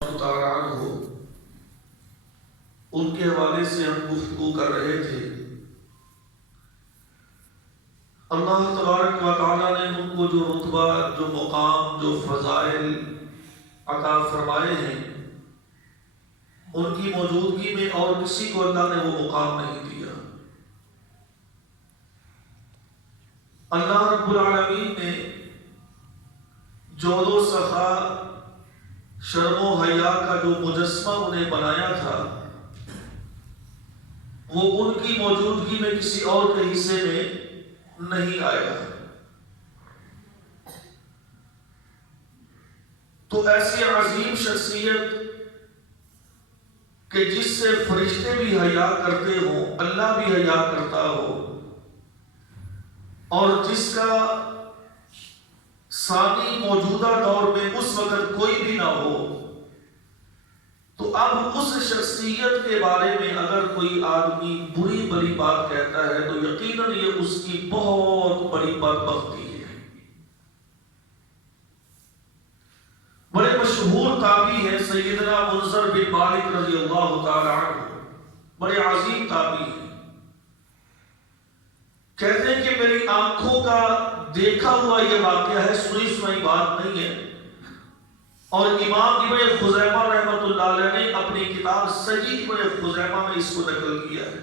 عنہ ان کے حوالے سے ہم گفتگو کر رہے تھے۔ اللہ تبارک و تعالیٰ نے ان کو جو رتبہ، جو مقام، جو فضائل عطا فرمائے ہیں، ان کی موجودگی میں اور کسی کو اللہ نے وہ مقام نہیں دیا۔ اللہ رب العالمین نے جود و سخا، شرم و حیا کا جو مجسمہ انہیں بنایا تھا، وہ ان کی موجودگی میں کسی اور کے حصے میں نہیں آیا۔ تو ایسی عظیم شخصیت کہ جس سے فرشتے بھی حیا کرتے ہوں، اللہ بھی حیا کرتا ہو، اور جس کا ثانی موجودہ دور میں اس وقت کوئی بھی نہ ہو، تو اب اس شخصیت کے بارے میں اگر کوئی آدمی بری بری بات کہتا ہے تو یقیناً یہ اس کی بہت بڑی بدبختی ہے۔ بڑے مشہور تابعی ہیں سیدنا منذر بن مالک رضی اللہ تعالی عنہ، بڑے عظیم تابعی ہیں۔ کہتے ہیں کہ میری آنکھوں کا دیکھا ہوا یہ واقعہ ہے، سنی سنائی بات نہیں ہے، اور امام ابن خزیمہ رحمۃ اللہ علیہ نے اپنی کتاب صحیح ابن خزیمہ میں اس کو نقل کیا ہے۔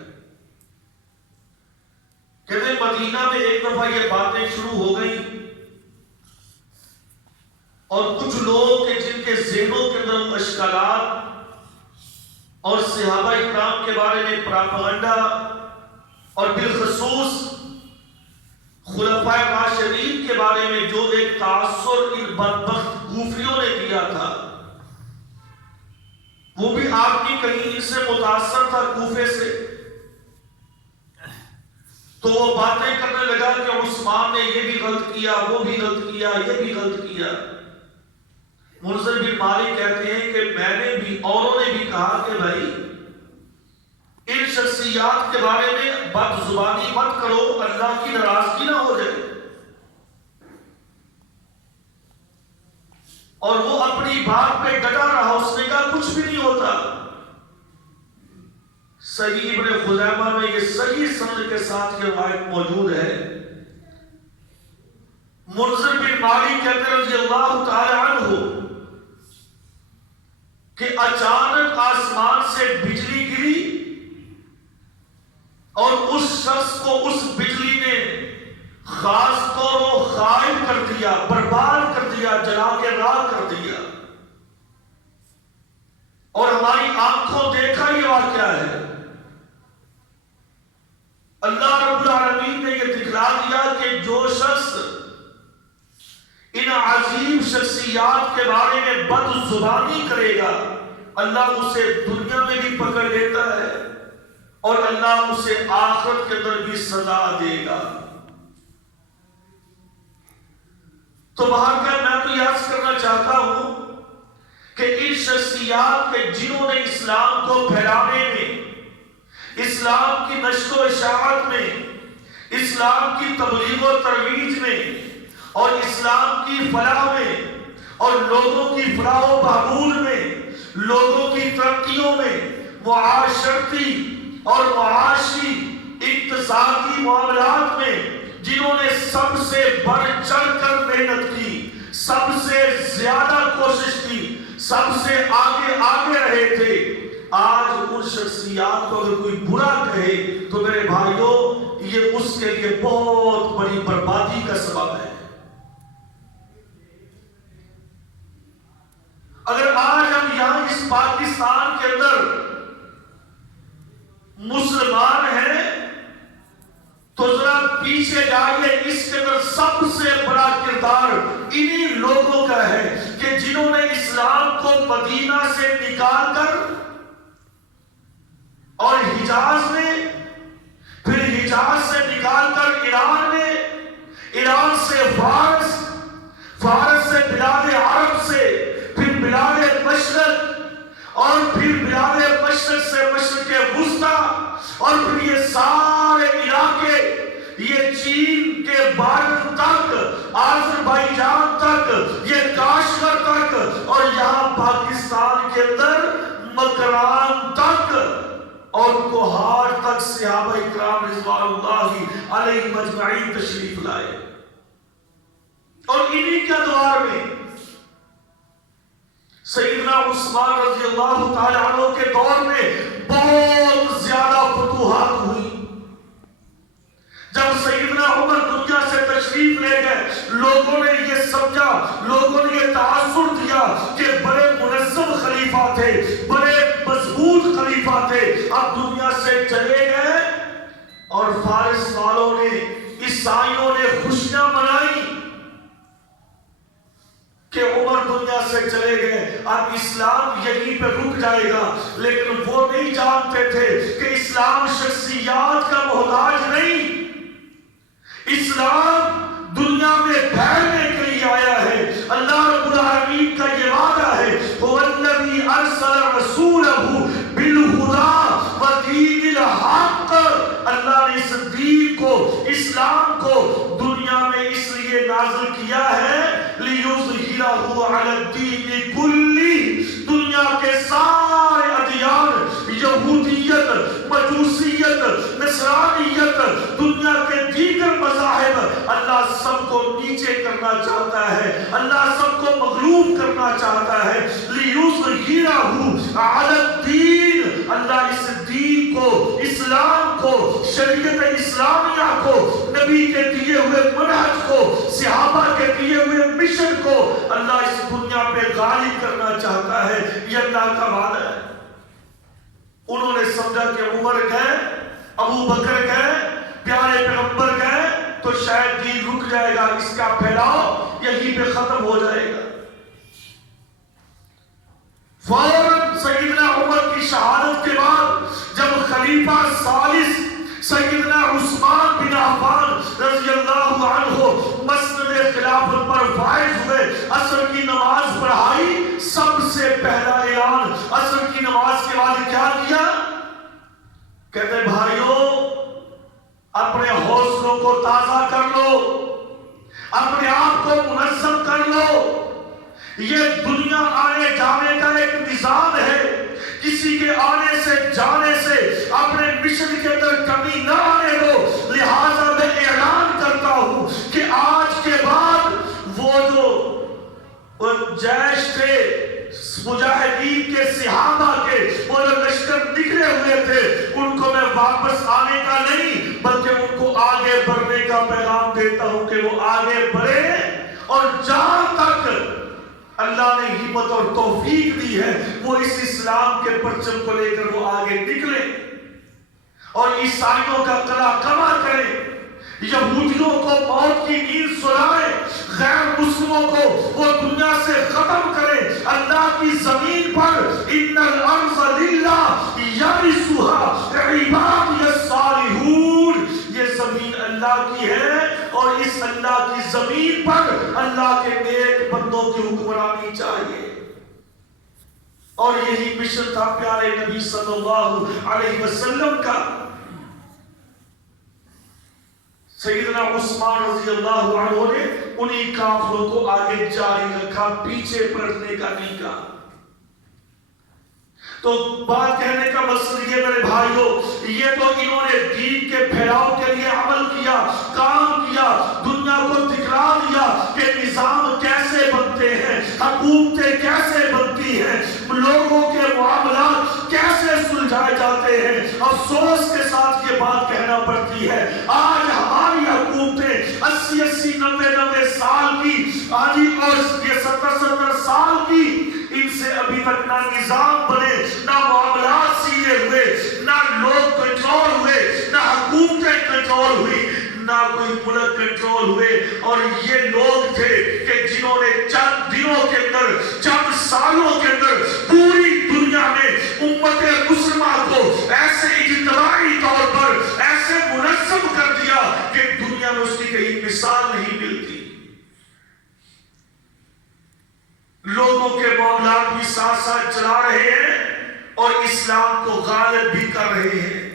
کہتے ہیں مدینہ میں ایک دفعہ یہ باتیں شروع ہو گئی، اور کچھ لوگ کہ جن کے ذہنوں کے اندر اشکالات اور صحابہ اکرام کے بارے میں پراپگنڈا، اور بالخصوص خلفائے راشدین کے بارے میں جو ایک تاثر ان بدبخت کوفیوں نے کیا تھا، وہ بھی آپ کی کہیں ان سے متاثر تھا کوفے سے، تو وہ باتیں کرنے لگا کہ عثمان نے یہ بھی غلط کیا، وہ بھی غلط کیا، یہ بھی غلط کیا۔ منذر بن مالک کہتے ہیں کہ میں نے بھی، اوروں نے بھی کہا کہ بھائی ان شخصیات کے بارے میں بد زبانی مت کرو، اللہ کی ناراضگی نہ ہو جائے۔ اور وہ اپنی بات پہ ڈٹا رہا، اس نے کہا کچھ بھی نہیں ہوتا۔ صحیح ابن خزیمہ میں یہ صحیح سند کے ساتھ یہ روایت موجود ہے۔ منذر بن مالک کہتے رضی اللہ تعالی عنہ کہ اچانک آسمان سے بجلی گری، اور اس شخص کو اس بجلی نے خاص طور وہ خائب کر دیا، برباد کر دیا، جلا کے راکھ کر دیا، اور ہماری آنکھوں دیکھا یہ واقعہ ہے۔ اللہ رب العالمین نے یہ دکھلا دیا کہ جو شخص ان عظیم شخصیات کے بارے میں بد زبانی کرے گا، اللہ اسے دنیا میں بھی پکڑ لیتا ہے، اور اللہ اسے آخرت کے اندر بھی سزا دے گا۔ تو بہرکیف میں تو یہ عرض کرنا چاہتا ہوں کہ ان شخصیات کے جنہوں نے اسلام کو پھیلانے میں، اسلام کی نشر و اشاعت میں، اسلام کی تبلیغ و ترویج میں، اور اسلام کی فلاح میں، اور لوگوں کی فلاح و بہبود میں، لوگوں کی ترقیوں میں، معاشرتی اور معاشی اقتصادی معاملات میں جنہوں نے سب سے بڑھ چڑھ کر محنت کی، سب سے زیادہ کوشش کی، سب سے آگے رہے تھے، آج ان شخصیات کو اگر کوئی برا کہے تو میرے بھائیوں یہ اس کے لیے بہت بڑی بربادی کا سبب ہے۔ اگر آج ہم یہاں اس پاکستان کے اندر مسلمان ہیں تو ذرا پیچھے جائیے، اس کے اندر سب سے بڑا کردار انہی لوگوں کا ہے کہ جنہوں نے اسلام کو مدینہ سے نکال کر اور حجاز میں، پھر حجاز سے نکال کر ایران میں، ایران سے فارس، فارس سے بلاد عرب سے، پھر بلاد مشرق، اور پھر بلاد مشرق سے مشرق وسطی، اور پھر یہ سارے علاقے یہ چین کے بارڈر تک، آذربائیجان تک، یہ کاشغر تک، اور یہاں پاکستان کے اندر مکران تک اور کوہاٹ تک صحابہ اکرام رضوان اللہ علیہم اجمعین تشریف لائے. اور انہی کے ادوار میں سیدنا عثمان رضی اللہ تعالی عنہ کے دور میں بہت زیادہ فتوحات ہوئی. جب سیدنا عمر دنیا سے تشریف لے گئے، لوگوں نے یہ سمجھا، لوگوں نے یہ تاثر دیا کہ بڑے منظم خلیفہ تھے، بڑے مضبوط خلیفہ تھے، اب دنیا سے چلے گئے. اور فارس والوں نے، عیسائیوں نے خوشیاں منائی کہ عمر دنیا سے چلے گئے، اب اسلام یہیں پہ رک جائے گا. لیکن وہ نہیں جانتے تھے کہ اسلام شخصیات کا محتاج نہیں، اسلام دنیا میں پھیلنے کے لیے آیا ہے. اللہ رب العالمین کا یہ وعدہ ہے، هو الذی ارسل رسولہ بالہدی ودین الحق. اللہ نے اس دین کو، اسلام کو دنیا میں اس لیے نازل کیا ہے لیظہرہ علی الدین کلہ، دنیا کے سارے ادیان، یہودیت، مجوسیت، نصرانیت، دنیا کے دیگر مذاہب، اللہ سب کو نیچے کرنا چاہتا ہے، اللہ سب کو مغلوب کرنا چاہتا ہے. لیظہرہ علی الدین، اللہ اس دین کو، اسلام کو، شریعت اسلامیہ کو، نبی کے دیے ہوئے منہج کو، صحابہ کے دیے ہوئے مشن کو اللہ اس دنیا پہ غالب کرنا چاہتا ہے. یہ اللہ کا وعدہ ہے. انہوں نے سمجھا کہ عمر گئے، ابو بکر گئے، پیارے پیغمبر گئے تو شاید دین رک جائے گا، اس کا پھیلاؤ یہیں پہ ختم ہو جائے گا. فوراً سیدنا عمر کی شہادت کے بعد جب خلیفہ ثالث سیدنا عثمان بن عفان رضی اللہ عنہ مسند خلافت پر فائز ہوئے، عصر کی نماز پڑھائی، سب سے پہلا اعلان عصر کی نماز کے بعد کیا کیا؟ کہتے بھائیو، اپنے حوصلوں کو تازہ کر لو، اپنے آپ کو منظم کر لو. یہ دنیا آنے جانے کا ایک نظام ہے، کسی کے آنے سے جانے سے اپنے مشن کے اندر کمی نہ آنے دو. لہذا میں اعلان کرتا ہوں کہ آج کے بعد وہ جو جیش تھے، مجاہدین کے، صحابہ کے، وہ جو لشکر نکلے ہوئے تھے، ان کو میں واپس آنے کا نہیں بلکہ ان کو آگے بڑھنے کا پیغام دیتا ہوں کہ وہ آگے بڑھے، اور جہاں تک اللہ نے ہمت اور توفیق دی ہے وہ اس اسلام کے پرچم کو لے کر وہ آگے نکلے اور عیسائیوں کا قلع کما کریں، یہودیوں کو موت کی نیند سلائے، غیر مسلموں کو وہ دنیا سے ختم کرے. اللہ کی زمین پر ان الارض للہ یرثها عبادی الصالحون، یہ زمین اللہ کی ہے اور اس اللہ کی زمین پر اللہ کے نیک بندوں کی حکمرانی چاہیے. اور یہی مشن تھا پیارے نبی صلی اللہ علیہ وسلم کا. سیدنا عثمان رضی اللہ عنہ نے انہی کافروں کو آگے جاری رکھا، پیچھے پلٹنے کا نہیں کہا. تو بات کہنے کا مقصد یہ میرے بھائیوں، یہ تو انہوں نے دین کے پھیلاؤ کے لیے عمل کیا، کام کیا، دنیا کو دکھلا دیا کہ نظام کیسے بنتے ہیں، حکومتیں کیسے بنتی ہیں، لوگوں کے معاملات کیسے سلجھائے جاتے ہیں. افسوس کے ساتھ یہ بات کہنا پڑتی ہے، آج ہماری حکومتیں 80 90 سال کی، آج اور یہ 70 سال کی، ان سے ابھی تک نہ نظام بنے، نہ معاملات سیدھے ہوئے، نہ لوگ کنٹرول ہوئے، نہ حکومتیں کنٹرول ہوئی، نہ کوئی ملک کنٹرول ہوئے. اور یہ لوگ تھے کہ جنہوں نے چند دنوں کے اندر، چند سالوں کے اندر پوری دنیا میں امت مسلمہ کو ایسے اجتماعی طور پر ایسے منظم کر دیا کہ دنیا میں اس کی کہیں مثال نہیں ملتی. لوگوں کے معاملات بھی ساتھ ساتھ چلا رہے ہیں اور اسلام کو غالب بھی کر رہے ہیں.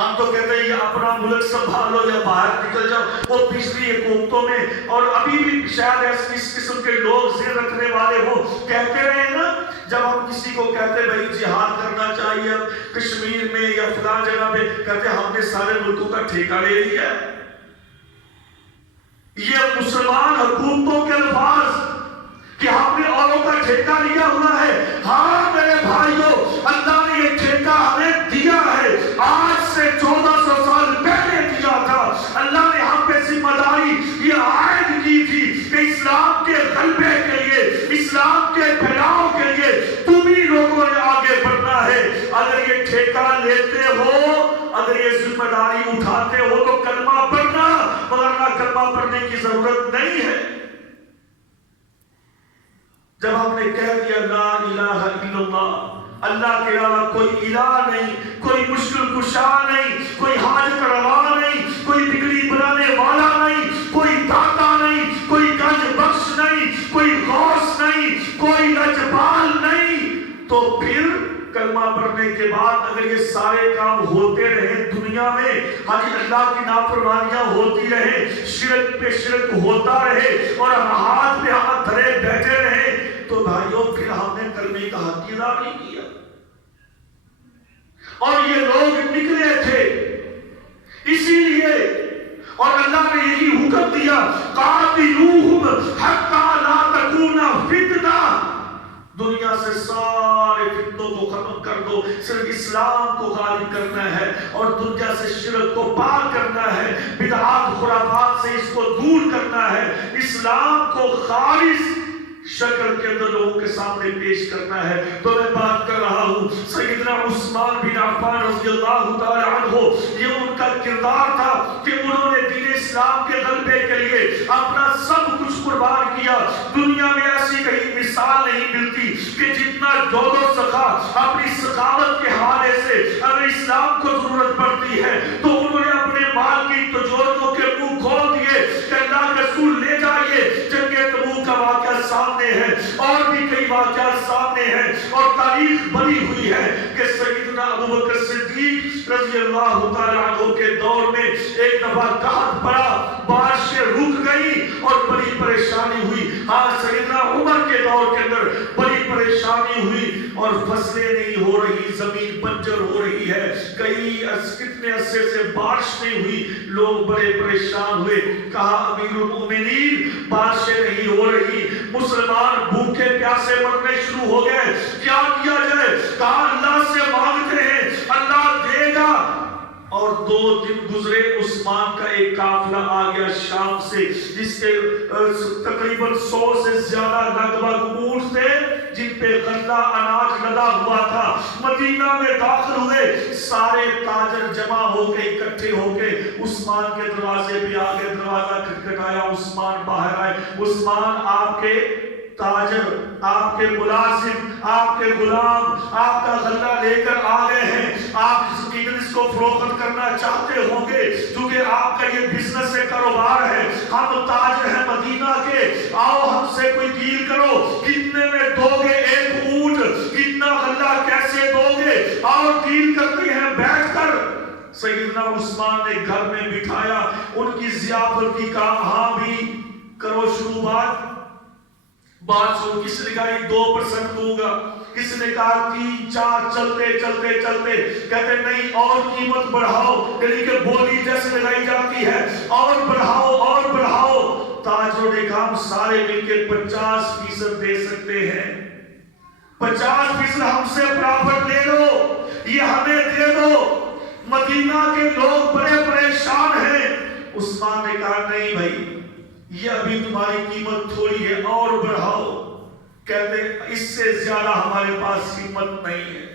ہم تو کہتے ہیں یہ اپنا ملک سنبھالو یا باہر نکل جاؤ وہ پچھلی حکومتوں میں. اور ابھی بھی شاید اس قسم کے لوگ ذہن رکھنے والے ہو کہتے رہے نا. جب ہم کسی کو کہتے بھائی جہاد کرنا چاہیے اب کشمیر میں یا فلاں جگہ پہ، کہتے ہم نے سارے ملکوں کا ٹھیکہ لے لیا. یہ مسلمان حکومتوں کے الفاظ کہ ہم نے اوروں کا ٹھیکہ لیا ہوا ہے. ہاں میرے بھائیوں، اللہ نے یہ ٹھیکہ ہمیں دیا ہے، آج سے 1400 سال پہلے دیا تھا. اللہ نے ہم پہ ذمہ داری یہ عائد کی تھی کہ اسلام کے غلبے کے لیے، اسلام کے پھیلاؤ کے لیے تمہیں لوگوں نے آگے بڑھنا ہے. اگر یہ ٹھیکہ لیتے ہو، اگر یہ ذمہ داری اٹھاتے ہو تو کلمہ پڑھنا، ورنہ کلمہ پڑھنے کی ضرورت نہیں ہے. جب ہم نے کہہ دیا لا الہ الا اللہ، اللہ کے علاوہ کوئی الہ نہیں، کوئی مشکل کشا نہیں، کوئی حاجت روا نہیں، کوئی بگڑی بنانے والا نہیں، کوئی داتا نہیں، کوئی گنج بخش نہیں، کوئی غوث نہیں، کوئی لجپال نہیں، تو پھر کلمہ پڑھنے کے بعد اگر یہ سارے کام ہوتے رہے دنیا میں، اللہ کی نافرمانیاں ہوتی رہے، شرک پہ شرک ہوتا رہے اور ہم ہاتھ پہ ہاتھ دھرے بیٹھے رہے، تو بھائیوں پھر ہم نے کلمے کا حق ادا نہیں کیا. اور یہ لوگ نکلے تھے اسی لیے، اور اللہ نے یہی حکم دیا قاتلوہم حتی لا تکون فتنہ، دنیا سے سارے فتنوں کو ختم کر دو، صرف اسلام کو غالب کرنا ہے اور دنیا سے شرک کو پاک کرنا ہے، بدعات خرافات سے اس کو دور کرنا ہے، اسلام کو خالص شکل کے اندر لوگوں کے سامنے پیش کرنا ہے. تو میں بات کر رہا ہوں سیدنا عثمان بن عفان رضی اللہ تعالی عنہ، یہ ان کا کردار تھا کہ انہوں نے دین اسلام کے غلبے کے لیے اپنا سب کچھ قربان کیا. دنیا میں ایسی کہیں مثال نہیں ملتی کہ جتنا جود و سخا اپنی سخاوت کے حوالے سے اگر اسلام کو ضرورت پڑتی ہے تو انہوں نے اپنے مال کی تجارتوں کے منہ کھول دیے کہ اللہ کے رسول لے جائیے. جنگ تبوک کا واقعہ سامنے ہے اور بھی کئی واقعات سامنے ہیں اور تاریخ بنی ہوئی ہے کہ سیدنا ابوبکر صدیق رضی اللہ تعالی عنہ کے دور میں ایک دفعہ قحط پڑا، بارشیں رک گئی اور بڑی پریشانی ہوئی. ہاں سیدنا عمر کے دور کے اندر بڑی پریشانی ہوئی اور فصلیں نہیں ہو رہی، زمین بنجر ہو رہی ہے، کتنے عرصے سے بارش نہیں ہوئی، لوگ بڑے پریشان ہوئے. کہا امیر المؤمنین بارشیں نہیں ہو رہی، مسلمان بھوکے پیاسے مرنے شروع ہو گئے، کیا کیا جائے؟ کہا اللہ سے مانگتے ہیں اللہ دے گا. اور 2 دن گزرے، عثمان کا ایک قافلہ آ گیا شام سے جس کے تقریباً 100 سے زیادہ لگ بھگ اونٹ تھے جن پہ غلہ اناج لدا ہوا تھا. مدینہ میں داخل ہوئے، سارے تاجر جمع ہو کے اکٹھے ہو کے عثمان کے دروازے پہ آ گئے. دروازہ کھٹکھٹایا، عثمان باہر آئے. عثمان آپ کے تاجر، آپ کے ملازم، آپ کے غلام آپ کا غلہ لے کر آ گئے ہیں، آپ اس کو فروخت کرنا چاہتے ہوں گے کیونکہ آپ کا یہ بزنس ہے، کاروبار ہے. ہم تاجر ہیں مدینہ کے، آؤ ہم سے کوئی ڈیل کرو، کتنے میں دو گے ایک اونٹ، کتنا غلہ کیسے دو گے، آؤ ڈیل کرتے ہیں بیٹھ کر. سیدنا عثمان نے گھر میں بٹھایا، ان کی ضیافت کی، کہا ہاں بھی کرو شروع بات سنو. کس نے کہا 2% دوں گا، کس نے کہا 3 4، چلتے چلتے چلتے کہتے نہیں اور قیمت بڑھاؤ، یعنی کہ بولی جیسے لگائی جاتی ہے، اور بڑھاؤ اور بڑھاؤ. تاجروں نے کہا ہم سارے مل کے 50% دے سکتے ہیں، 50% ہم سے پرافٹ لے لو، یہ ہمیں دے دو. مدینہ کے لوگ بڑے پریشان ہیں. عثمان نے کہا نہیں بھائی یہ ابھی تمہاری قیمت تھوڑی ہے، اور بڑھاؤ. کہتے اس سے زیادہ ہمارے پاس قیمت نہیں ہے.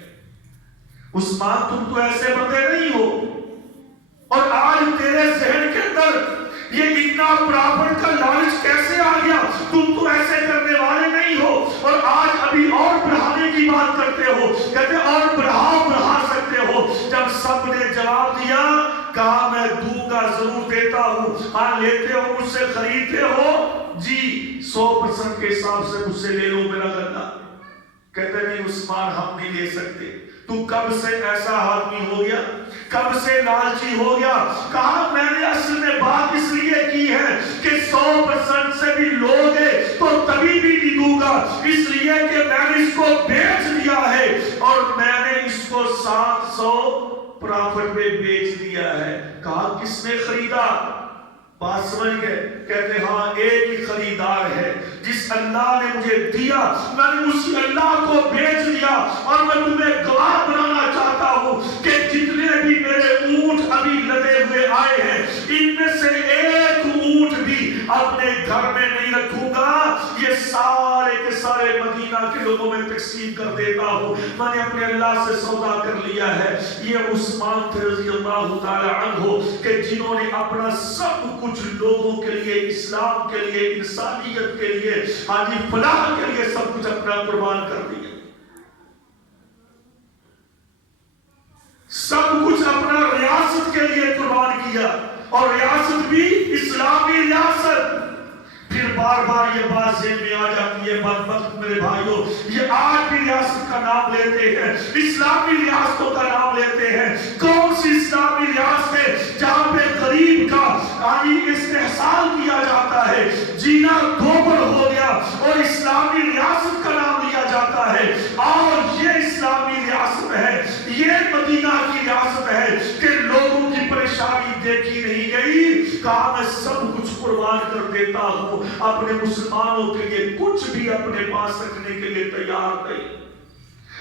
عثمان تم تو ایسے بندے نہیں ہو، اور آج تیرے ذہن کے اندر یہ اتنا پرافٹ کا لالچ کیسے آ گیا؟ تم تو ایسے کرنے والے نہیں ہو، اور آج ابھی اور بڑھانے کی بات کرتے ہو. کہتے اور بڑھا سکتے ہو. جب سب نے جواب دیا، کہا میں دوں گا، ضرور دیتا ہوں. ہاں لیتے ہو مجھ سے، خریدتے ہو؟ جی 100% کے حساب سے مجھ سے لے لو میرا غلہ. کہتے نہیں عثمان ہم نہیں لے سکتے، تو کب سے ایسا آدمی ہو گیا، کب سے لالچی ہو گیا؟ کہا میں نے اصل میں بات اس لیے کی ہے کہ 100% سے بھی لوگے تو تبھی بھی نہیں دوں گا، اس لیے کہ میں نے اس کو بیچ دیا ہے اور میں نے اس کو 700 پرافٹ پہ بیچ دیا ہے۔ کہا کس نے خریدا؟ بات سمجھ گئے؟ کہتے ہاں ایک ہی خریدار ہے، جس اللہ نے مجھے دیا میں نے اسی اللہ کو بیچ دیا، اور میں تمہیں گواہ بنانا چاہتا ہوں کہ جتنے بھی میرے اونٹ ابھی لدے ہوئے آئے ہیں ان میں سے ایک اونٹ بھی اپنے گھر میں نہیں رکھوں گا، یہ سارے کے سارے مدینہ کے لوگوں میں تقسیم کر دیتا ہوں، میں نے اپنے اللہ سے سودا کر لیا ہے۔ یہ عثمان تھے رضی اللہ تعالی عنہ کہ جنہوں نے اپنا سب کچھ لوگوں کے لیے، اسلام کے لیے، انسانیت کے لیے، آجی فلاح کے لیے سب کچھ اپنا قربان کر دیا، سب کچھ اپنا ریاست کے لیے قربان کیا، اور ریاست بھی اسلامی ریاست۔ پھر بار بار یہ بات ذہن میں آ جاتی ہے بدبخت میرے بھائیوں، یہ آج بھی ریاست کا نام لیتے ہیں، اسلامی ریاستوں کا نام لیتے ہیں۔ کون سی اسلامی ریاست ہے جہاں پہ غریب کا استحصال کیا جاتا ہے، جینا دوبر ہو گیا اور اسلامی ریاست کا نام لیا جاتا ہے؟ اور یہ اسلامی ریاست ہے، یہ مدینہ کی ریاست ہے کہ لوگوں کی پریشانی دیکھی نہیں گئی، کہا میں سب کچھ قربان کر دیتا ہوں، اپنے مسلمانوں کے لیے کچھ بھی اپنے پاس رکھنے کے لیے تیار نہیں۔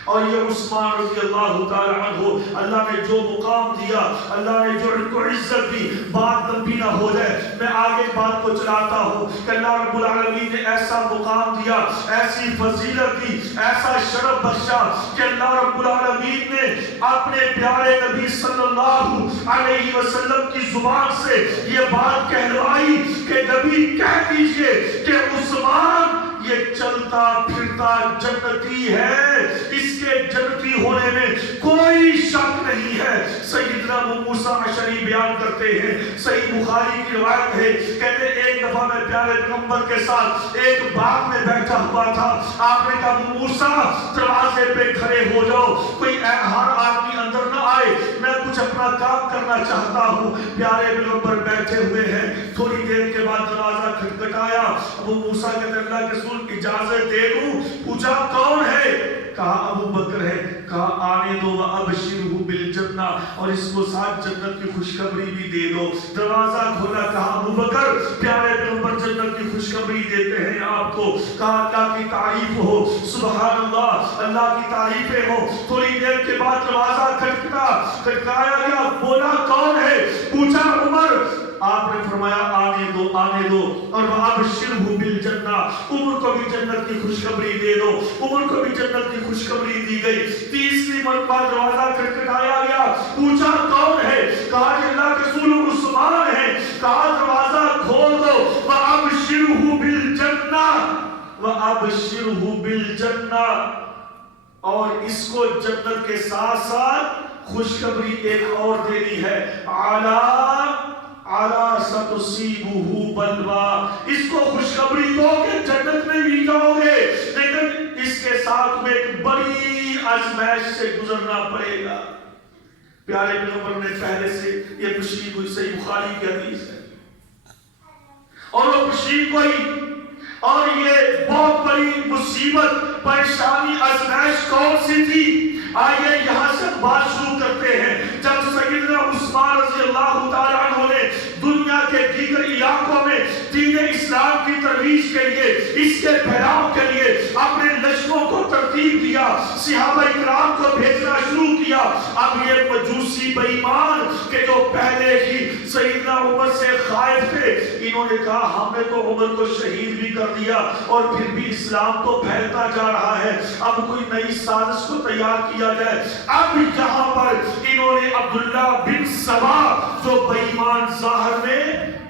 اور یہ عثمان رضی اللہ تعالی عنہ، اللہ نے جو مقام دیا، اللہ نے جو ان کو عزت دی، بات لمبی نہ ہو جائے، میں آگے بات کو چلاتا ہوں کہ اللہ رب العالمین نے ایسا مقام دیا، ایسی فضیلت دی، ایسا شرف بخشا کہ اللہ رب العالمین نے اپنے پیارے نبی صلی اللہ علیہ وسلم کی زبان سے یہ بات کہلوائی کہ نبی کہہ دیجئے کہ عثمان یہ چلتا پھرتا جنتی ہے، اس کے جنتی ہونے میں کوئی شک نہیں ہے۔ سیدنا ابو موسیٰ اشعری بیان کرتے ہیں، صحیح بخاری کی روایت ہے، کہتے ایک دفعہ میں پیارے پیغمبر کے ساتھ ایک باغ میں بیٹھا ہوا تھا، آپ نے کہا ابو موسیٰ دروازے پہ کھڑے ہو جاؤ، کوئی ہر آدمی اندر نہ آئے، میں کچھ اپنا کام کرنا چاہتا ہوں۔ پیارے پیغمبر بیٹھے ہوئے ہیں، تھوڑی دیر کے بعد دروازہ کھٹکھٹایا، ابو موسیٰ کہتے اللہ کے رسول اجازت دے دوں؟ پوچھا کون ہے؟ کہا ابو بکر ہے۔ کہا آنے دو وَأَبْشِرْهُ بِالْجَنَّةِ، اور اس کو ساتھ جنت کی خوشخبری بھی دے دو۔ دروازہ کھولا، کہا ابو بکر پیارے پیغمبر جنت کی خوشخبری دیتے ہیں آپ کو۔ کہا اللہ کی تعریف ہو، سبحان اللہ، اللہ کی تعریفیں ہو۔ تھوڑی دیر کے بعد دروازہ کھٹکایا گیا، بولا کون ہے؟ پوچھا عمر۔ آپ نے فرمایا آنے دو آنے دو، اور وَأَبْشِرْهُ بِالْجَنَّةِ، عمر کو بھی جنت کی خوشخبری دے دو۔ عمر کو بھی جنت کی خوشخبری دی گئی۔ تیسری مرتبہ دروازہ کھٹکھٹایا گیا، پوچھا کون ہے؟ کہا کہ اللہ کے رسول عثمان ہے۔ کہا دروازہ کھول دو، وَأَبْشِرْهُ بِالْجَنَّةِ، وَأَبْشِرْهُ بِالْجَنَّةِ، اور اس کو جنت کے ساتھ ساتھ خوشخبری ایک اور دینی ہے، عَلَىٰ سَتُصِيبُهُ بَلْوَىٰ، اس کو خوشخبری دو کہ جنت میں بھی جاؤ گے، لیکن اس کے ساتھ میں ایک بڑی آزمائش سے گزرنا پڑے گا۔ پیارے پیغمبر نے پہلے سے یہ تشریح ہوئی، صحیح بخاری کی حدیث ہے، اور وہ تشریح ہوئی، اور یہ بہت بڑی مصیبت، پریشانی، آزمائش کون سی تھی؟ آئیے یہاں سے بات شروع کرتے ہیں۔ جب سیدنا عثمان رضی اللہ تعالیٰ عنہ نے دنیا کے دیگر علاقوں میں دین اسلام کی ترویج کے لیے، اس کے پھیلاؤ کے لیے اپنے لشکروں کو ترتیب دیا، صحابہ اکرام کو بھیجنا شروع کیا، اب یہ مجوسی بے ایمان کہ جو پہلے ہی سیدنا عمر سے خائف تھے، انہوں نے کہا ہم نے تو عمر کو شہید بھی کر دیا اور پھر بھی اسلام تو پھیلتا جا رہا ہے، اب کوئی نئی سازش کو تیار کیا جائے۔ اب یہاں پر انہوں نے عبداللہ بن سبا جو بے ایمان ظاہر میں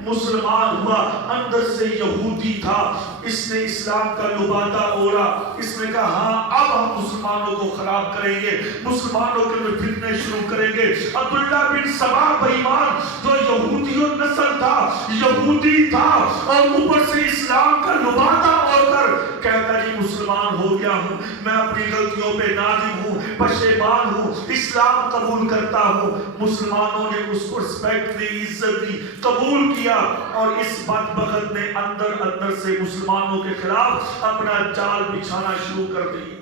مسلمان ہوا، اندر سے یہودی تھا، اس نے اسلام کا لبادہ اوڑا، اس نے کہا ہاں اب ہم مسلمانوں کو خراب کریں گے، مسلمانوں کے اندر فتنے شروع کریں گے۔ عبداللہ بن سبا بے ایمان جو یہودیوں نسل تھا، یہودی تھا، اور اوپر سے اسلام کا لبادہ اوڑھ کر کہتا جی مسلمان ہو گیا ہوں، میں اپنی غلطیوں پہ نادم ہوں، پشیمان ہوں، اسلام قبول کرتا ہوں۔ مسلمانوں نے اس کو رسپیکٹ دی، عزت دی، قبول کیا، اور اس بدبخت نے اندر اندر سے مسلمانوں کے خلاف اپنا جال بچھانا شروع کر دیا،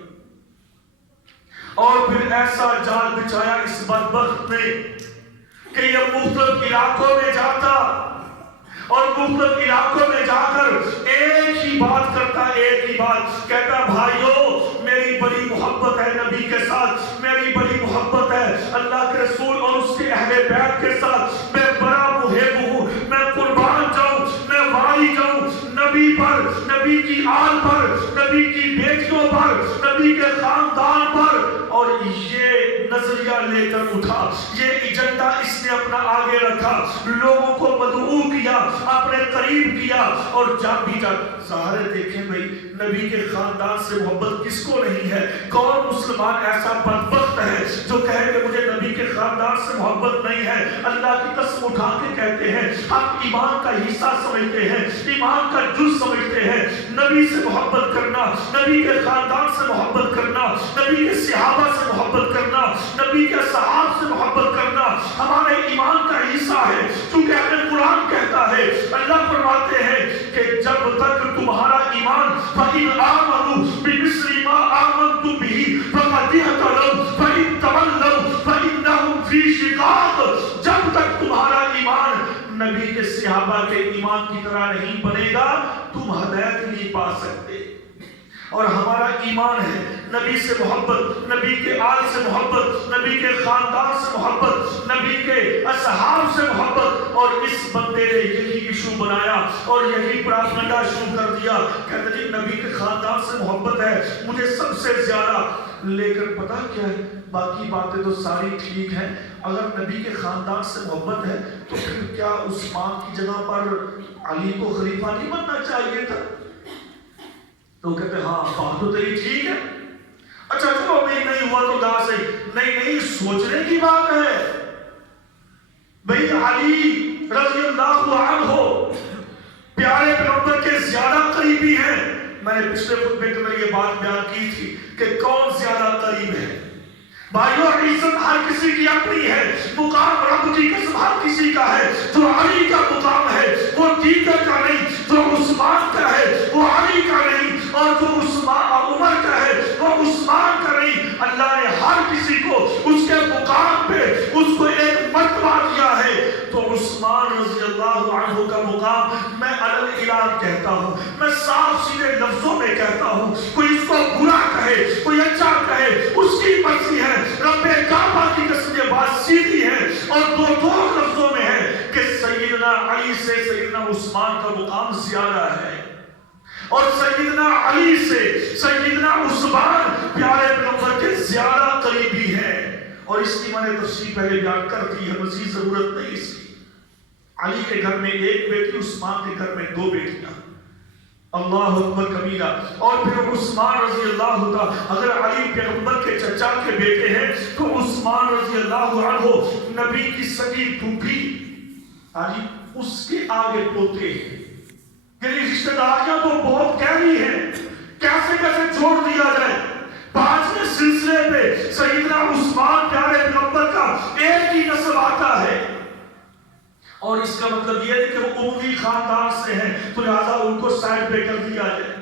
اور پھر ایسا جال بچھایا اس بدبخت نے کہ یہ مختلف علاقوں میں جاتا اور مختلف علاقوں میں جا کر ایک ہی بات کرتا، ایک ہی بات کہتا، بھائیو میری بڑی محبت ہے نبی کے ساتھ، میری بڑی محبت ہے اللہ کے رسول اور اس کے اہل بیت کے ساتھ، میں بڑا محب ہوں، میں قربان جاؤں، میں والی جاؤں نبی پر، نبی کی آل پر، نبی کی بیٹیوں پر، نبی کے خاندان پر۔ اور یہ نظریہ لے کر اٹھا، یہ ایجنڈا اس نے اپنا آگے رکھا، لوگوں کو مدعو کیا، اپنے قریب کیا، اور جب بھی جب ظاہر دیکھیں بھئی نبی کے خاندان سے محبت کس کو نہیں ہے؟ کون مسلمان ایسا بدبخت ہے جو کہے کہ مجھے نبی کے خاندان سے محبت نہیں ہے؟ اللہ کی قسم اٹھا کے کہتے ہیں ہم ایمان کا حصہ سمجھتے ہیں، ایمان کا جز سمجھتے ہیں، نبی سے محبت کرنا، نبی کے خاندان سے محبت کرنا، نبی کے صحابہ سے محبت کرنا، نبی کے صحاب سے محبت کرنا ہمارے ایمان کا حصہ ہے، کیونکہ ہمیں قرآن کہتا ہے، اللہ فرماتے ہیں کہ جب تک تمہارا ایمان فَإِنْ آمَنُوا بِمِثْلِ مَا آمَنْتُمْ بِهِ فَقَدْ اهْتَدَوْا فَإِنْ تَوَلَّوْا فَإِنَّهُمْ فِي شِقَاقٍ، جب تک تمہارا ایمان نبی کے صحابہ کے ایمان کی طرح نہیں بنے گا تم ہدایت نہیں پا سکتے۔ اور ہمارا ایمان ہے نبی سے محبت، نبی کے آل سے محبت، نبی کے خاندان سے محبت، نبی کے اصحاب سے محبت، اور اس بندے نے یہی ایشو بنایا اور یہی پراپگنڈا شروع کر دیا، کہتے جی نبی کے خاندان سے محبت ہے مجھے سب سے زیادہ، لیکن پتہ کیا ہے باقی باتیں تو ساری ٹھیک ہیں، اگر نبی کے خاندان سے محبت ہے تو پھر کیا عثمان کی جگہ پر علی کو خلیفہ نہیں بننا چاہیے تھا؟ تو کہتے ہیں ہاں بات تو تیری ٹھیک ہے، اچھا چلو نہیں ہوا تو کہاں سے، نہیں سوچنے کی بات ہے بھئی علی رضی اللہ عنہ پیارے پیغمبر کے زیادہ قریبی ہیں۔ میں نے پچھلے خطبے کے اندر یہ بات بیان کی تھی کہ کون زیادہ قریب ہے۔ بھائیو عزت ہر کسی کی اپنی ہے، مقام رب کی قسم ہر کسی کا ہے، جو علی کا مقام ہے وہ دیگر کا نہیں، جو عثمان کا ہے وہ علی کا نہیں، اور جو عمر کا ہے وہ عثمان کا نہیں۔ اللہ نے ہر کسی کو اس کے مقام پہ اس کو ایک مرتبہ دیا ہے، تو عثمان رضی اللہ عنہ کا مقام میں الگ کہتا ہوں، میں صاف سیدھے لفظوں میں کہتا ہوں، کوئی اس کو برا کہے کوئی اچھا کہے اس کی مرضی ہے، رب کعبہ کی قسم یہ بات سیدھی ہے، اور دو لفظوں میں ہے کہ سیدنا علی سے سیدنا عثمان کا مقام زیادہ ہے، اور سیدنا علی سے سیدنا عثمان پیارے پیغمبر کے زیادہ قریبی ہیں، اور اس کی میں نے تفصیل پہلے بیان کر دی ہے، مزید ضرورت نہیں اس کی۔ علی کے گھر میں ایک بیٹی، عثمان کے گھر میں 2 بیٹیاں، اللہ اکبر کبیرہ۔ اور پھر عثمان رضی اللہ تعالی، اگر علی پیغمبر کے چچا کے بیٹے ہیں تو عثمان رضی اللہ عنہ نبی کی سگی پھوپھی علی اس کے آگے پوتے ہیں، یعنی رشتہ داریاں تو بہت گہری ہیں، کیسے چھوڑ دیا جائے۔ 5ویں سلسلے پہ سیدنا عثمان پیارے پیغمبر کا ایک ہی نسل آتا ہے، اور اس کا مطلب یہ ہے کہ وہ اموی خاندان سے ہیں تو لہذا ان کو سائڈ پہ کر دیا جائے۔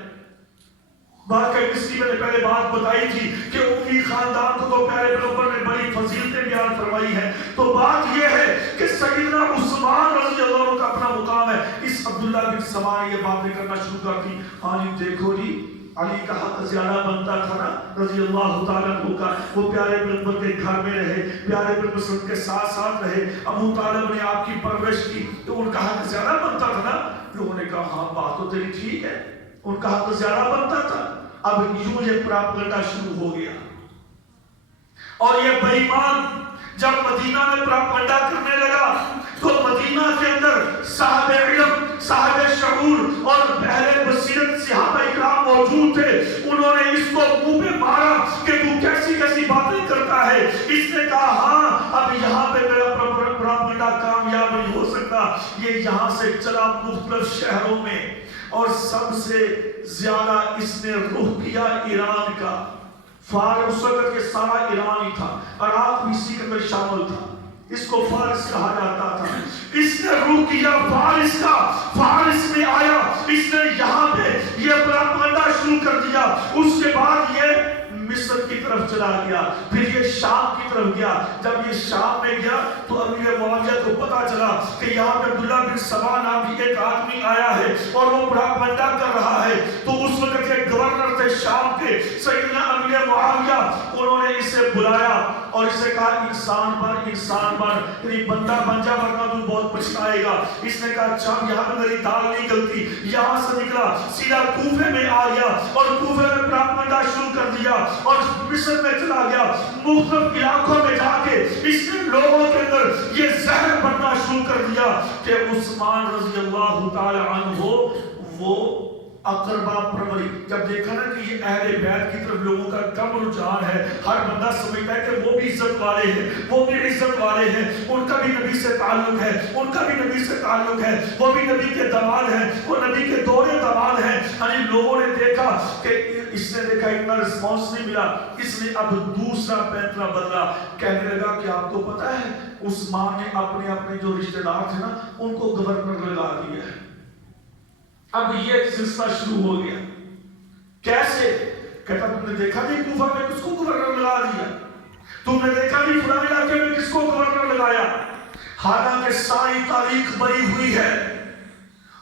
واقعی اس کی میں نے پہلے بات بتائی تھی کہ اموی خاندان کو تو پیارے پیغمبر نے بڑی فضیلتیں بیان فرمائی ہیں، تو بات یہ ہے کہ سیدنا عثمان رضی اللہ عنہ کا اپنا مقام ہے۔ اس عبداللہ بن سبا نے یہ باتیں کرنا شروع کر دی، ہاں جی دیکھو جی علی کا حق زیادہ بنتا تھا نا رضی اللہ تعالیٰ عنہ کا، وہ پیارے پیغمبر کے گھر میں رہے، پیارے پیغمبر کے ساتھ رہے، ابو طالب نے آپ کی پرورش کی تو ان کا حق زیادہ بنتا تھا نا۔ لوگوں نے کہا ہاں بات تو تیری ٹھیک ہے، ان کا حق زیادہ بنتا تھا۔ اب یوں یہ پراپگنڈا شروع ہو گیا، اور یہ بے ایمان جب مدینہ میں پراپگنڈا کرنے لگا تو مدینہ کے اندر صاحب علم، صاحب شعور اور اہل بصیرت صحابہ اکرام موجود تھے. انہوں نے اس کو منہ پہ مارا کہ تو کیسی کیسی باتیں کرتا ہے. اس نے کہا ہاں اب یہاں پہ میرا پراپگنڈا کامیاب نہیں ہو سکتا. یہ یہاں سے چلا مختلف شہروں میں اور سب سے زیادہ اس نے رخ کیا ایران کا. فارس اس وقت کے سارا ایران ہی تھا، عراق بھی اسی کے اندر شامل تھا. اس کو فارس کہا جاتا تھا. اس نے رخ کیا فارس کا. فارس میں آیا، اس نے یہاں پہ یہ پراپگنڈا شروع کر دیا. اس کے بعد یہ مصر کی طرف چلا گیا، پھر یہ شام کی طرف گیا. جب یہ شام میں گیا تو امیر معاویہ کو پتا چلا کہ یہاں پہ عبداللہ بن سبا نام کی ایک آدمی آیا ہے اور وہ پراپگنڈا کر رہا ہے. تو اس وقت کے گورنر تھے شام کے سیدنا امیر معاویہ، انہوں نے اسے بلایا اور اسے کہا انسان بن، یعنی بندہ بن جا ورنہ تو بہت پچھتائے گا. اس نے کہا اچھا یہاں پہ میری دال نہیں گلتی. یہاں سے نکلا سیدھا کوفے میں آ گیا اور کوفے میں پراپگنڈا شروع کر دیا اور مصر میں چلا گیا. مختلف علاقوں میں جا کے اس نے لوگوں کے اندر یہ زہر بننا شروع کر دیا کہ عثمان رضی اللہ تعالی عنہ وہ اقربا پروری. جب دیکھا نا کہ یہ اہل بیت کی طرف لوگوں کا کم رجحان ہے، ہر بندہ سمجھتا ہے کہ وہ بھی عزت والے ہیں، وہ بھی عزت والے ہیں، ان کا بھی نبی سے تعلق ہے، ان کا بھی نبی سے تعلق ہے، وہ بھی نبی کے داماد ہیں، وہ نبی کے دورے داماد ہیں. یعنی لوگوں نے دیکھا کہ اس نے دیکھا اتنا رسپانس نہیں ملا، اس نے اب دوسرا پینترا بدلا. کہنے لگا کہ آپ کو پتا ہے عثمان نے اپنے جو رشتہ دار تھے نا ان کو گورنر لگا دیا ہے. اب یہ سلسلہ شروع ہو گیا. کیسے؟ کہتا تم نے دیکھا نہیں کوفہ میں کس کو گورنر لگا دیا، تم نے دیکھا نہیں فلاں علاقے میں کس کو گورنر لگایا. حالانکہ ساری تاریخ بری ہوئی ہے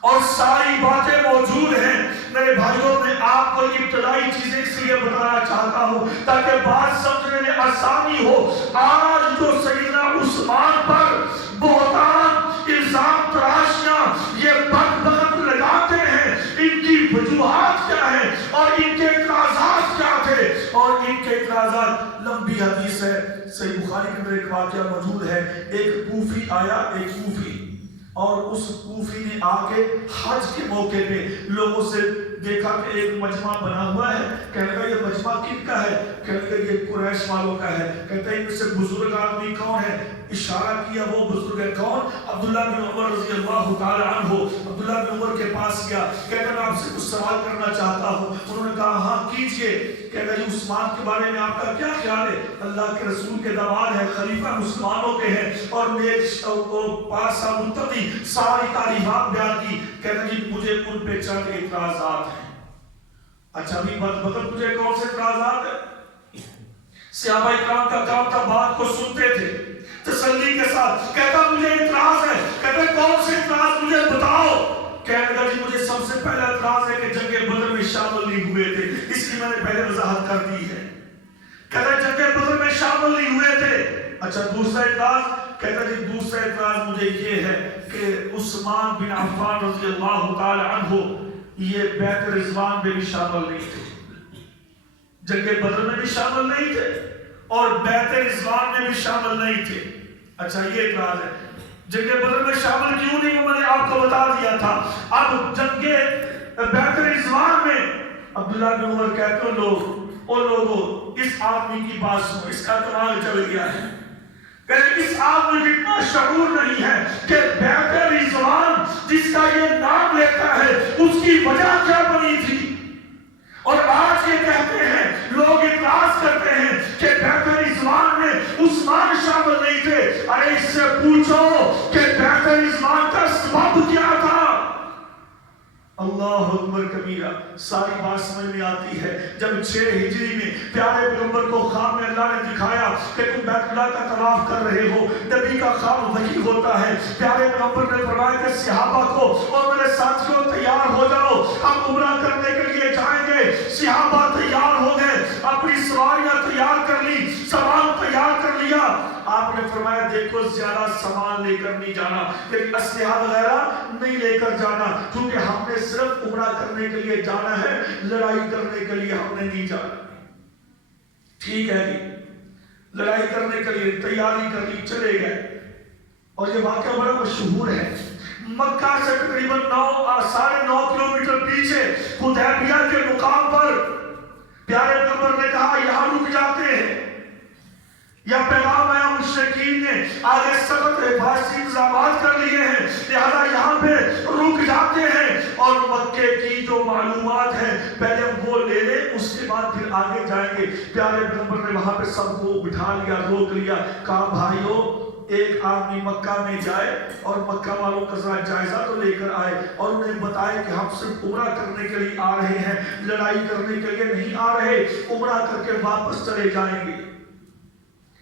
اور ساری باتیں موجود ہیں. میرے بھائیوں میں آپ کو ابتدائی چیزیں اس لیے بتانا چاہتا ہوں تاکہ بات سمجھنے میں آسانی ہو. آج جو سیدنا عثمان پر بہتان الزام تراشیاں یہ بدبخت لگاتے ہیں، ان کی وجوہات کیا ہیں اور ان کے اعتراضات کیا تھے. اور ان کے اعتراضات لمبی حدیث ہے، صحیح بخاری کے اندر ایک واقعہ موجود ہے. ایک کوفی آیا، ایک کوفی، اور اس کوفی نے آ کے حج کے موقع پہ لوگوں سے دیکھا کہ ایک مجمع بنا ہوا ہے. کہنے لگا یہ مجمع کن کا ہے؟ کہنے لگا یہ قریش والوں کا ہے. کہتے ہیں ان سے بزرگ آدمی کون ہے؟ اشارہ کیا وہ بزرگ ہے کون؟ عبداللہ بن عمر رضی اللہ تعالی عنہ. عبداللہ بن عمر کے پاس گیا، کہتا میں آپ سے کچھ سوال کرنا چاہتا ہوں. انہوں نے کہا ہاں کیجئے. کہتا ہے عثمان کے بارے میں آپ کا کیا خیال ہے؟ اللہ کے رسول کے داماد ہیں، خلیفہ مسلمانوں کے ہیں اور نیک پاسا متقی، ساری تعریفات بیان کی. کہتا جی مجھے ان پہ چند اعتراضات ہیں. اچھا بھی بدبخت مجھے کون سے اعتراضات ہیں؟ صحابہ اکرام کا کام تھا بات کو سنتے تھے تسلی کے ساتھ. کہتا مجھے اعتراض ہے. کہتا کون سے اعتراض مجھے بتاؤ. کہنے لگا جی مجھے سب سے پہلا اعتراض ہے کہ جنگ بدر میں شامل نہیں ہوئے تھے. اس کی میں نے پہلے وضاحت کر دی ہے. کہتا جنگ بدر میں شامل نہیں ہوئے تھے. اچھا دوسرا اعتراض؟ کہتا جی دوسرا اعتراض مجھے یہ ہے کہ عثمان بن عفان رضی اللہ تعالی عنہ یہ بیعت رضوان میں بھی شامل نہیں تھے، جنگ بدر میں بھی شامل نہیں تھے اور بیعت رضوان میں بھی شامل نہیں تھے. اچھا یہ اعتراض ہے. جنگ بدر میں شامل کیوں نہیں وہ میں نے آپ کو بتا دیا تھا. اب جنگ بیعت رضوان میں عبداللہ بن عمر کہتے ہیں لوگوں اس آدمی کی بات سنو، اس کا کمال چل گیا ہے. کہ اس آدمی میں اتنا شعور نہیں ہے کہ بیعت رضوان جس کا یہ نام لیتا ہے اس کی وجہ کیا بنی تھی. اور آج یہ کہتے ہیں لوگ اعتراض کرتے ہیں کہ بیعت رضوان میں عثمان شامل نہیں تھے. ارے اس سے پوچھو کہ بیعت رضوان کا سبب کیا تھا. اللہ اکبر کبیرہ. ساری بات سمجھ میں آتی ہے. جب 6 ہجری میں پیارے پیغمبر کو خواب میں اللہ نے دکھایا کہ تم بیت اللہ کا طواف کر رہے ہو، نبی کا خواب وحی ہوتا ہے. پیارے پیغمبر نے فرمایا کہ صحابہ کو اور میرے ساتھیوں تیار ہو جاؤ، ہم عمرہ کرنے کے لیے جائیں گے. صحابہ تیار ہو گئے، اپنی سواریاں تیار کر لی، سامان تیار کر لیا. آپ نے فرمایا دیکھو زیادہ سامان لے کر نہیں جانا، لیکن اسلحہ وغیرہ نہیں لے کر جانا، کیونکہ ہم نے صرف عمرہ کرنے کے لیے جانا ہے، لڑائی کرنے کے لیے ہم نے نہیں جانا. ٹھیک ہے جی. لڑائی کرنے کے لیے تیاری کر لی، چلے گئے. اور یہ واقعہ بڑا مشہور ہے. مکہ سے تقریباً 9.5 کلومیٹر پیچھے حدیبیہ کے مقام پر پیارے پیغمبر نے کہا یہاں رک جاتے ہیں. یا پیغام آیا مشرکین نے آگے سخت حفاظتی انتظامات کر لیے ہیں، لہذا یہاں پہ رک جاتے ہیں اور مکے کی جو معلومات ہیں پہلے وہ لے لیں، اس کے بعد پھر آگے جائیں گے. پیارے پیغمبر نے وہاں پہ سب کو بٹھا لیا، روک لیا، کہا بھائیو ایک آدمی مکہ میں جائے اور مکہ والوں کا ذرا جائزہ تو لے کر آئے اور انہیں بتائے کہ ہم صرف عمرہ کرنے کے لیے آ رہے ہیں، لڑائی کرنے کے لیے نہیں آ رہے، عمرہ کر کے واپس چلے جائیں گے.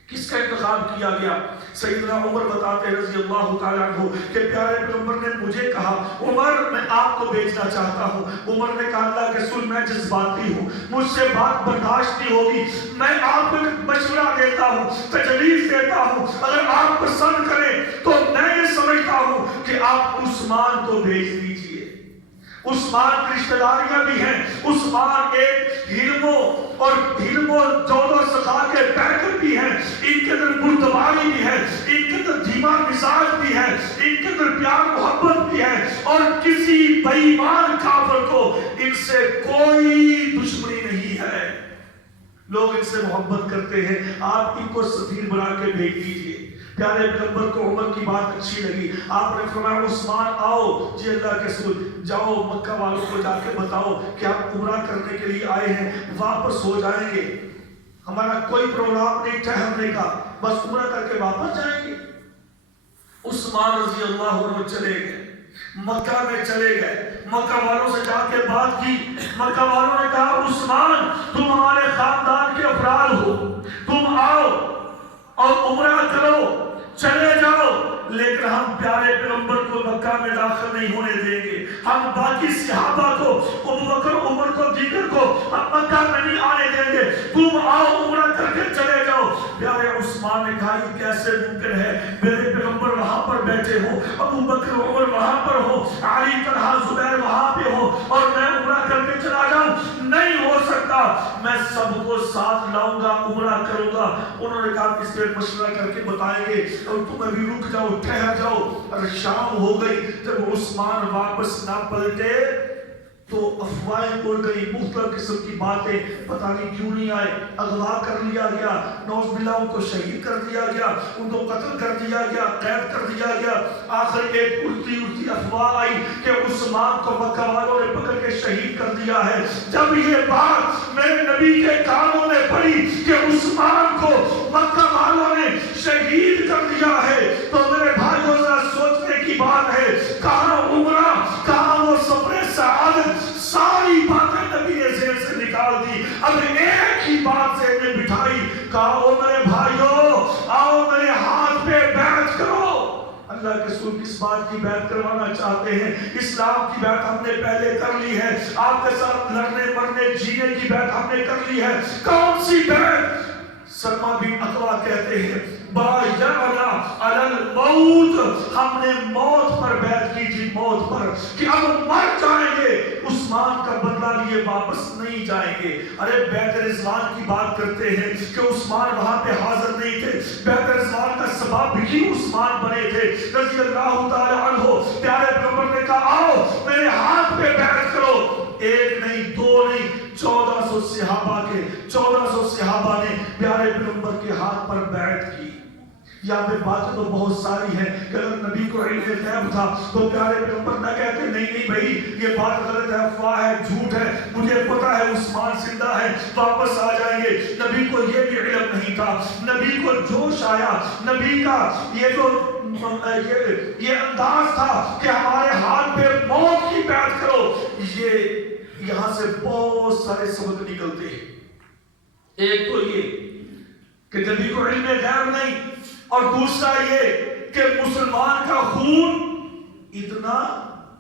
کس کا انتخاب کیا گیا؟ سیدنا عمر بتاتے رضی اللہ تعالیٰ عنہ کہ پیارے پیغمبر نے مجھے کہا عمر میں آپ کو بیچنا چاہتا ہوں. عمر نے کہا اللہ کے رسول میں جذباتی ہوں، مجھ سے بات برداشت نہیں ہوگی، میں آپ کو مشورہ دیتا ہوں، تجویز دیتا ہوں، اگر آپ پسند کریں تو میں یہ سمجھتا ہوں کہ آپ عثمان کو بیچ دیجئے. عثمان کی رشتہ داریاں بھی ہیں، عثمان ایک ہلمو اور ہلمو جودو سخا کے پیکر بھی ہیں، ان کے اندر بردباری بھی ہے، ان کے اندر دھیما مزاج بھی ہے، ان کے اندر پیار محبت بھی ہے، اور کسی بے ایمان کافر کو ان سے کوئی دشمنی نہیں ہے. لوگ ان سے محبت کرتے ہیں، آپ ان کو سفیر بنا کے بھیج دیجئے. پیارے پیغمبر کو عمر کی بات اچھی لگی، آپ نے فرمایا عثمان آؤ. جی اللہ کے رسول جاؤ مکہ والوں کو جا کے بتاؤ کہ آپ عمرہ کرنے کے لیے آئے ہیں، واپس ہو جائیں گے، ہمارا کوئی پروگرام نہیں ٹھہرنے کا، بس عمرہ کر کے واپس جائیں گے. عثمان رضی اللہ عنہ چلے گئے، مکہ میں چلے گئے، مکہ والوں سے جا کے بات کی. مکہ والوں نے کہا عثمان تم ہمارے خاندان کے افراد ہو، تم آؤ اور عمرہ کرو، چلے جاؤ، لیکن ہم پیارے پیغمبر کو مکہ میں داخل نہیں ہونے دیں گے. ہم باقی صحابہ کو، ابو بکر عمر کو، دیگر کو ہم مکہ میں نہیں آنے دیں گے، تم آؤ عمرہ کر کے چلے جاؤ. پیارے عثمان نے کہا یہ کیسے ممکن ہے؟ میرے پیغمبر وہاں پر بیٹھے ہو، ابو بکر عمر وہاں پر ہو، علی طلحہ زبیر وہاں پہ ہو، اور میں عمرہ کر کے چلا جاؤں؟ نہیں ہو سکتا، میں سب کو ساتھ لاؤں گا، عمرہ کروں گا. انہوں نے کہا اس پہ مشورہ کر کے بتائیں گے، اور تم ابھی رک جاؤ، ٹھہر جاؤ. اور شام ہو گئی، جب عثمان واپس نہ پلٹے تو افواہیں اڑ گئی، مختلف قسم کی باتیں، پتہ نہیں کیوں نہیں آئے، اغوا کر لیا گیا، نوز باللہ ان کو شہید کر دیا گیا، ان کو قتل کر دیا گیا، قید کر دیا گیا. آخر ایک اڑتی افواہ آئی کہ عثمان کو مکہ والوں نے پکڑ کے شہید کر دیا ہے. جب یہ بات میرے نبی کے کانوں نے پڑی کہ عثمان کو مکہ والوں نے شہید کر دیا ہے، تو میرے بھائیوں ذرا سوچنے کی بات ہے، کہاں عمرہ، کہاں وہ سفر سعادت، ساری باتیں نبی نے ذہن سے نکال دی. اب ایک ہی بات ذہن میں بٹھائی، کہا او میرے بھائیو آؤ میرے ہاتھ پہ بیعت کرو. اللہ کے رسول کس بات کی بیعت کروانا چاہتے ہیں؟ اسلام کی بیعت ہم نے پہلے کر لی ہے، آپ کے ساتھ لڑنے مرنے جینے کی بیعت ہم نے کر لی ہے. کون سی بیعت؟ سلمہ بن اکوع کہتے ہیں بایعنا علی الموت، ہم نے موت پر بیعت کی تھی، موت پر، کہ اب مر جائیں گے، عثمان کا بدلہ لیے واپس نہیں جائیں گے. ارے بیعت رضوان کی بات کرتے ہیں کہ عثمان وہاں پہ حاضر نہیں تھے، بیعت رضوان کا سبب بھی عثمان بنے تھے رضی اللہ تعالی عنہ. پیارے پیغمبر نے کہا آؤ میرے ہاتھ پہ بیعت کرو. ایک نہیں، دو نہیں، 1400 صحابہ نے پیارے پیغمبر کے ہاتھ پر بیعت کی. یہاں پہ باتیں تو بہت ساری ہیں کہ اگر نبی کو علم غیب تھا تو پیارے پیغمبر نہ کہتے نہیں بھائی یہ بات غلط ہے، افواہ ہے، جھوٹ ہے، مجھے پتا ہے عثمان زندہ ہے، واپس آ جائیں گے. نبی کو یہ بھی علم نہیں تھا. نبی کو جوش آیا، نبی کا یہ انداز تھا کہ ہمارے ہاتھ پہ موت کی بیعت کرو. یہاں سے بہت سارے سبق نکلتے ہیں. ایک تو یہ کہ نبی کو علم غیب نہیں، اور دوسرا یہ کہ مسلمان کا خون اتنا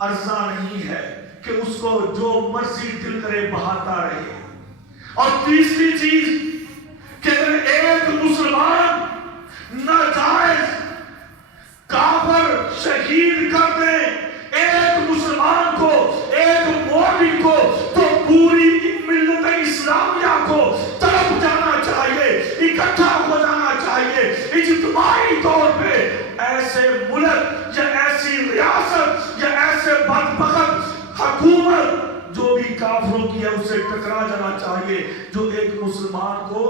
ارزاں نہیں ہے کہ اس کو جو مرضی دل کرے بہاتا رہے. اور تیسری چیز کہ اگر ایک مسلمان ناجائز کافر شہید کر دے ایک مسلمان کو، ایک مومن کو، تو پوری ملت اسلامیہ کو طرف جانا چاہیے، اکٹھا ہو جانا مسلمان کو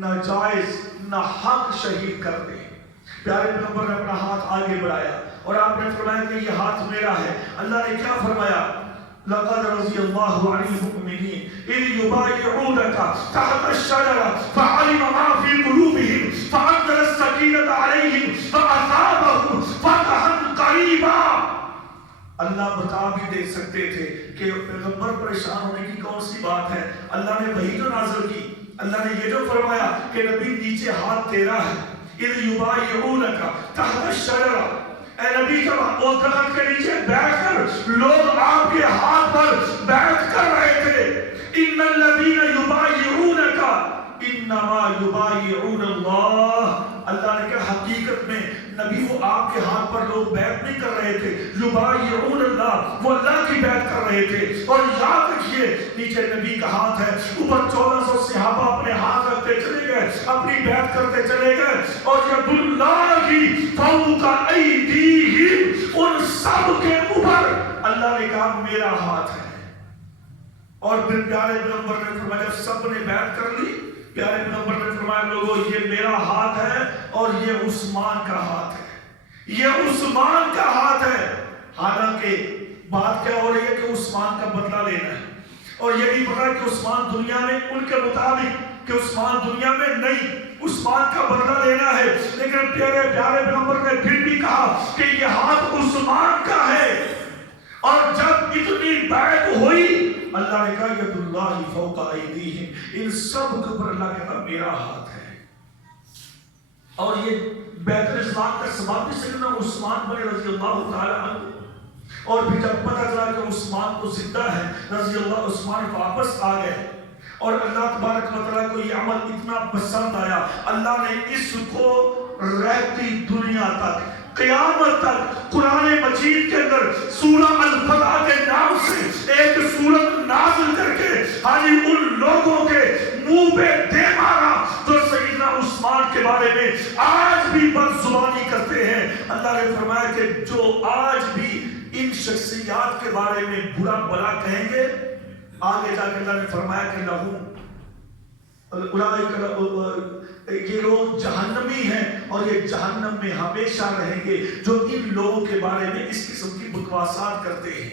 ناجائز نہ حق شہید کر دے. پیارے پیغمبر نے اپنا ہاتھ آگے بڑھایا اور آپ نے فرمایا کہ یہ ہاتھ میرا ہے. اللہ نے کیا فرمایا؟ لقد رضي الله عن المؤمنين إذ يبايعونك تحت الشجرة فعلم ما في قلوبهم فأنزل السكينة عليهم فأثابهم فتحا قريبا. اللہ بتا بھی دے سکتے تھے کہ پیغمبر پریشان ہونے کی کون سی بات ہے. اللہ نے وہی جو نازل کی. اللہ نے یہ جو فرمایا کہ نبی نیچے ہاتھ تیرا ہے. اذ یبایعونک تحت الشجرہ، اے نبی جب اس درخت کے نیچے بیٹھ کر لوگ آپ کے ہاتھ پر بیعت کر رہے تھے. ان الذین یبایعونک انما یبایعون اللہ. اللہ نے کہا حقیقت میں نبی وہ آپ کے ہاتھ پر لوگ بیعت نہیں کر رہے تھے. یبایعون اللہ، وہ اللہ کی بیعت کر رہے تھے. اور یاد رکھیے نیچے نبی کا ہاتھ ہے، اوپر 1400 صحابہ اپنے ہاتھ رکھتے چلے گئے، اپنی بیعت کرتے چلے گئے. اور ید اللہ فوق ایدیہم، ان سب کے اوپر اللہ نے کہا میرا ہاتھ ہے. اور پھر پیارے پیغمبر نے فرمایا جب سب نے بیعت کر لی، پیارے پیغمبر نے فرمایا لوگوں یہ میرا ہاتھ ہے اور یہ عثمان کا ہاتھ ہے، یہ عثمان کا ہاتھ ہے. حالانکہ بات کیا ہو رہی ہے کہ عثمان کا بدلہ لینا ہے. اور یہ بھی پتا کہ عثمان دنیا میں ان کے مطابق کہ عثمان دنیا میں نہیں، عثمان کا بدلہ لینا ہے. لیکن پیارے پیغمبر نے پھر بھی کہا کہ یہ ہاتھ عثمان کا ہے. اور جب اتنی بیعت ہوئی اللہ نے کہا ید اللہ فوق ایدیہم، ان سب کے اوپر اللہ کہتا میرا ہاتھ ہے. اور یہ بیعت رضوان کا سبب بھی سیدنا عثمان بن رضی اللہ تعالی عنہ. اور پھر جب پتہ چلا کہ عثمان تو زندہ ہے رضی اللہ، عثمان واپس آ گئے. اور اللہ تبارک و تعالیٰ کو یہ عمل اتنا پسند آیا، اللہ نے اس کو رہتی دنیا تک قیامت تک قرآن مجید کے اندر سورہ الفتح کے نام سے ایک سورت نازل کر کے ان لوگوں کے منہ پہ دے مارا جو سیدنا عثمان کے بارے میں آج بھی بد زبانی کرتے ہیں. اللہ نے فرمایا کہ جو آج بھی ان شخصیات کے بارے میں برا بلا کہیں گے، آگے جا کے اللہ نے فرمایا کہ لہم یہ لوگ جہنمی ہیں اور یہ جہنم میں ہمیشہ رہیں گے جو ان لوگوں کے بارے میں اس قسم کی بکواسات کرتے ہیں.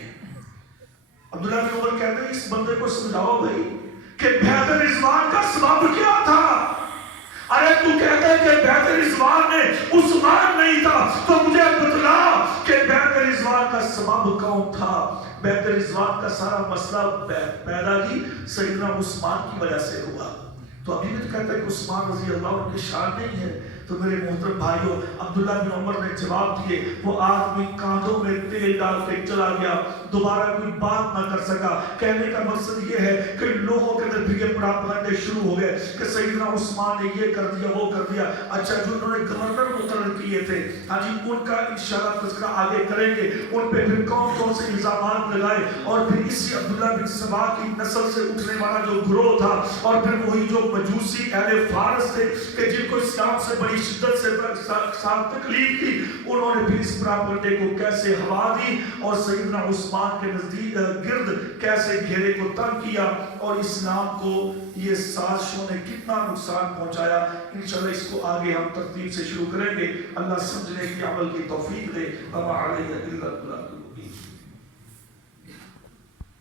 عبداللہ بن عمر کہتے ہیں اس بندے کو سمجھاؤ بھائی کہ بیعت رضوان کا سبب کیا تھا. ارے تو کہتے ہیں کہ بیعت رضوان میں عثمان نہیں تھا، تو مجھے بتلا کہ بیعت رضوان کا سبب کون تھا. بیعت رضوان کا سارا مسئلہ پیدا ہی سیدنا عثمان کی وجہ سے ہوا. تو ابھی بھی تو کہتا ہے کہ عثمان رضی اللہ عنہ کی شان نہیں ہے. تو میرے محترم بھائیوں، عبداللہ بن عمر نے جواب دیے. وہ آدمی کاندھوں میں تیل ڈال کے چلا گیا، دوبارہ کوئی بات نہ کر سکا. کہنے کا مقصد یہ ہے کہ لوگوں کے اندر بھی یہ پراپگنڈے شروع ہو گئے کہ سیدنا عثمان نے یہ کر دیا وہ کر دیا. اچھا جو انہوں نے گورنر مقرر کیے تھے ان کا انشاءاللہ تذکرہ آگے کریں گے، ان پہ پھر کون سے الزامات لگائے. اور پھر اسی عبداللہ بن سبا کی نسل سے اٹھنے والا جو گروہ تھا، اور پھر وہی جو مجوسی اہل فارس تھے کہ جن کو اسلام سے بڑی شدت سے تکلیف تھی، انہوں نے پھر اس پراپگنڈے کو کیسے ہوا دی اور سیدنا عثمان کے نزدیک گرد کیسے گھیرے کو تنگ کیا اور اسلام کو یہ سازشوں نے کتنا نقصان پہنچایا. انشاءاللہ اس کو آگے ہم ترتیب سے شروع کریں گے. اللہ سمجھنے کی عمل کی توفیق دے. وما علیہ الا البلاغ المبین.